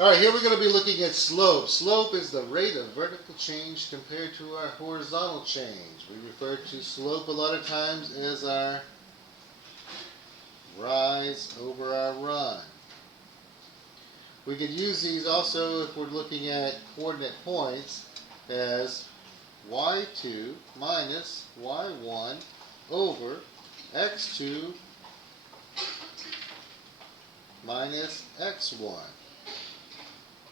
Alright, here we're going to be looking at slope. Slope is the rate of vertical change compared to our horizontal change. We refer to slope a lot of times as our rise over our run. We could use these also if we're looking at coordinate points as y2 minus y1 over x2 minus x1.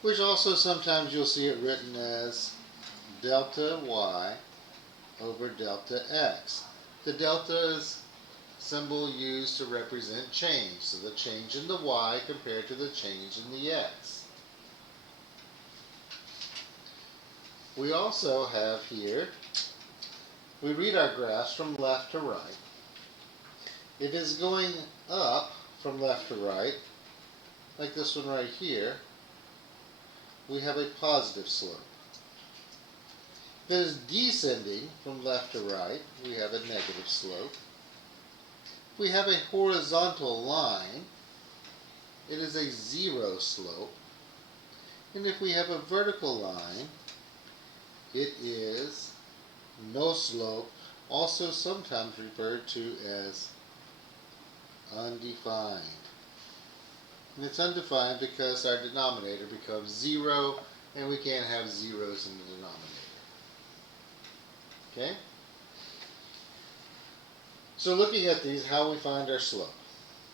Which also sometimes you'll see it written as delta y over delta x. The delta is symbol used to represent change, so the change in the y compared to the change in the x. We also have here, we read our graphs from left to right. If it's going up from left to right, like this one right here, we have a positive slope. If it is descending from left to right, we have a negative slope. If we have a horizontal line, it is a zero slope. And if we have a vertical line, it is no slope, also sometimes referred to as undefined. And it's undefined because our denominator becomes 0, and we can't have zeros in the denominator. Okay? So looking at these, how we find our slope.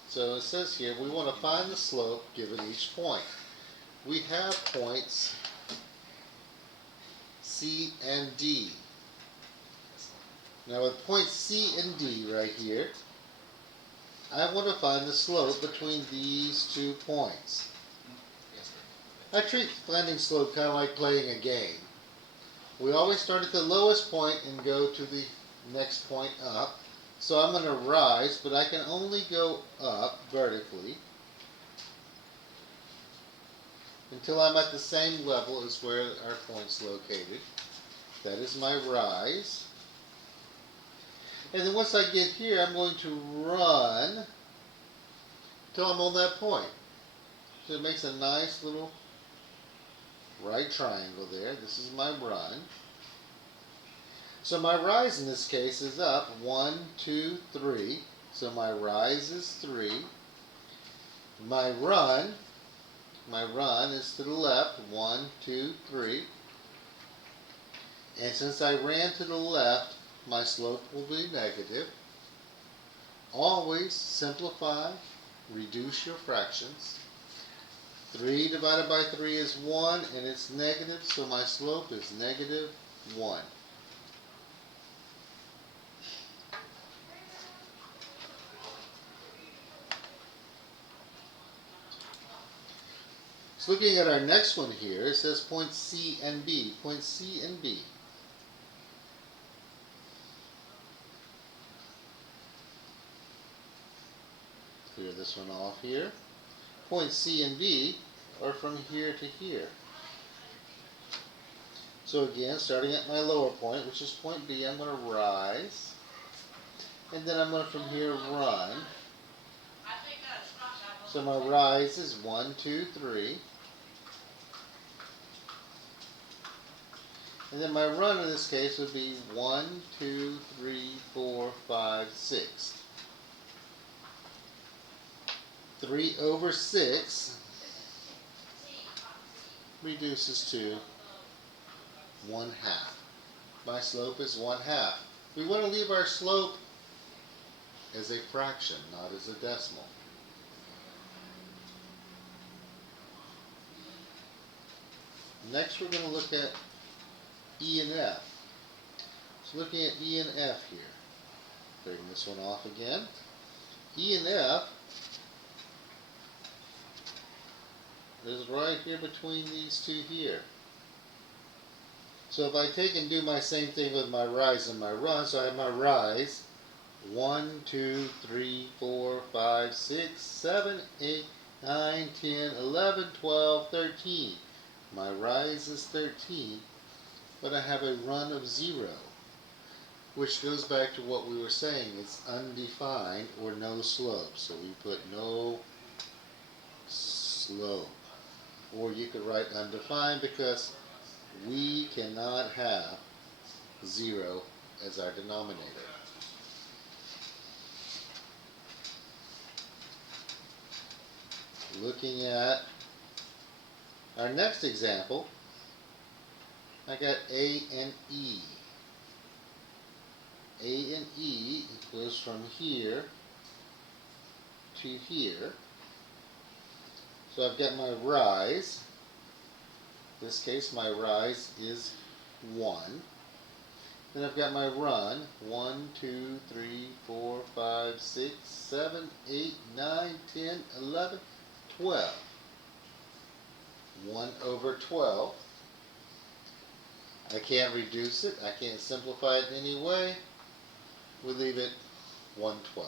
So it says here, we want to find the slope given each point. We have points C and D. Now with points C and D right here, I want to find the slope between these 2 points. I treat finding slope kind of like playing a game. We always start at the lowest point and go to the next point up. So I'm going to rise, but I can only go up vertically until I'm at the same level as where our point's located. That is my rise. And then once I get here, I'm going to run till I'm on that point. So it makes a nice little right triangle there. This is my run. So my rise in this case is up 1, 2, 3. So my rise is 3. My run is to the left 1, 2, 3. And since I ran to the left, my slope will be negative. Always simplify, reduce your fractions. 3 divided by 3 is 1, and it's negative, so my slope is negative 1. So looking at our next one here, it says points C and B. Points C and B. Clear this one off here. Points C and B are from here to here. So again, starting at my lower point, which is point B, I'm going to rise. And then I'm going to from here run. So my rise is 1, 2, 3. And then my run in this case would be 1, 2, 3, 4, 5, 6. 3 over 6 reduces to 1/2. My slope is 1/2. We want to leave our slope as a fraction, not as a decimal. Next we're going to look at E and F. So looking at E and F here. Bring this one off again. E and F is right here between these two here. So if I take and do my same thing with my rise and my run, so I have my rise 1, 2, 3, 4, 5, 6, 7, 8, 9, 10, 11, 12, 13. My rise is 13, but I have a run of 0, which goes back to what we were saying. It's undefined or no slope. So we put no slope. or you could write undefined because we cannot have 0 as our denominator. Looking at our next example, I got A and E. A and E equals from here to here. So I've got my rise. In this case, my rise is 1. Then I've got my run, 1, 2, 3, 4, 5, 6, 7, 8, 9, 10, 11, 12. 1 over 12. I can't reduce it. I can't simplify it in any way. We leave it 1/12.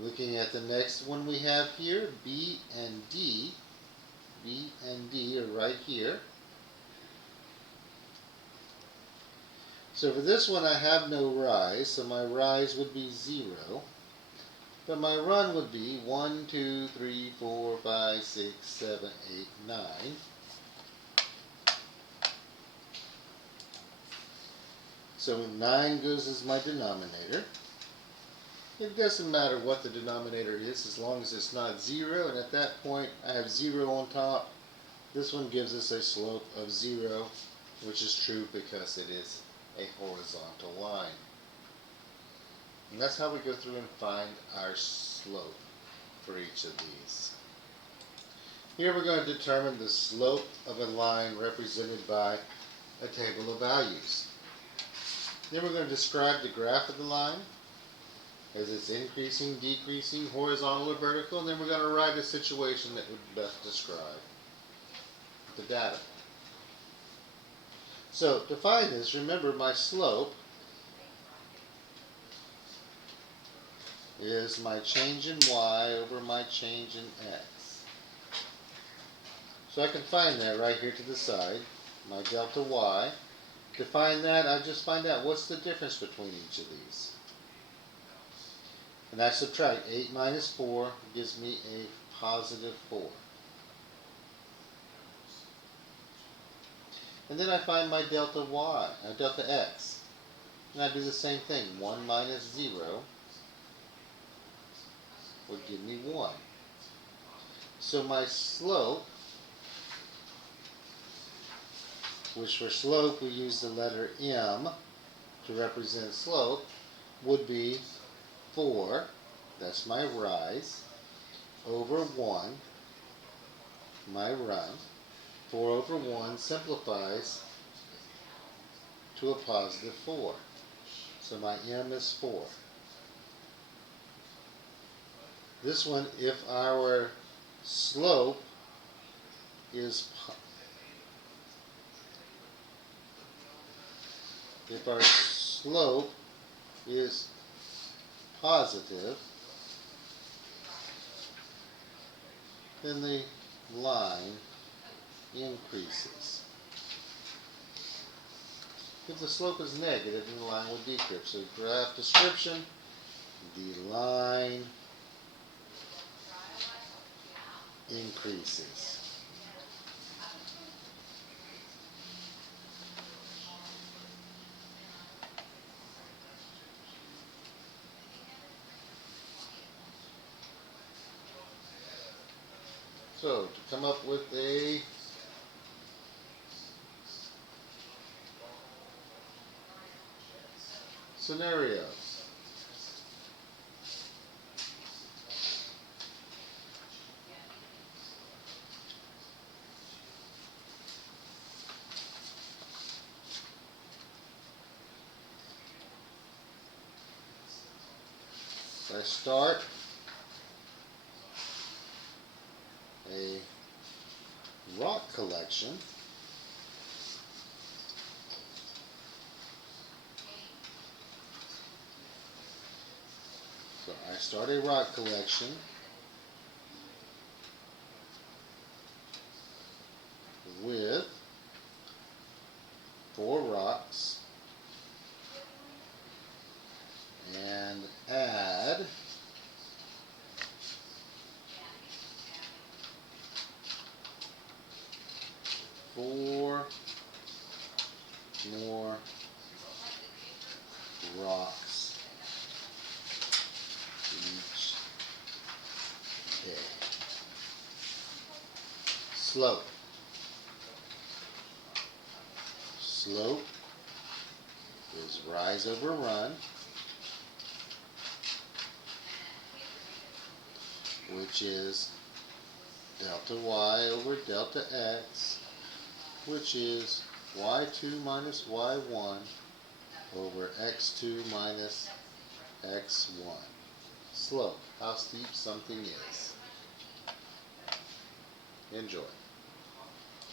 Looking at the next one we have here, B and D. B and D are right here. So for this one I have no rise, so my rise would be 0. But my run would be 1, 2, 3, 4, 5, 6, 7, 8, 9. So 9 goes as my denominator. It doesn't matter what the denominator is as long as it's not 0, and at that point I have 0 on top. This one gives us a slope of 0, which is true because it is a horizontal line. And that's how we go through and find our slope for each of these. Here we're going to determine the slope of a line represented by a table of values. Then we're going to describe the graph of the line as it's increasing, decreasing, horizontal or vertical, and then we're going to write a situation that would best describe the data. So to find this, remember my slope is my change in y over my change in x. So I can find that right here to the side, my delta y. To find that, I just find out what's the difference between each of these. And I subtract 8 minus 4 gives me a positive 4. And then I find my delta y, delta x. And I do the same thing. 1 minus 0 would give me 1. So my slope, which for slope we use the letter M to represent slope, would be 4, that's my rise, over 1, my run. 4 over 1 simplifies to a positive 4. So my M is 4. This one, if our slope is positive, then the line increases. If the slope is negative, then the line will decrease. So graph description, the line increases. So to come up with a scenario. I start a rock collection. So I start a rock collection with 4 rocks and add Slope. Slope is rise over run, which is delta y over delta x, which is y2 minus y1 over x2 minus x1. Slope, how steep something is. Enjoy.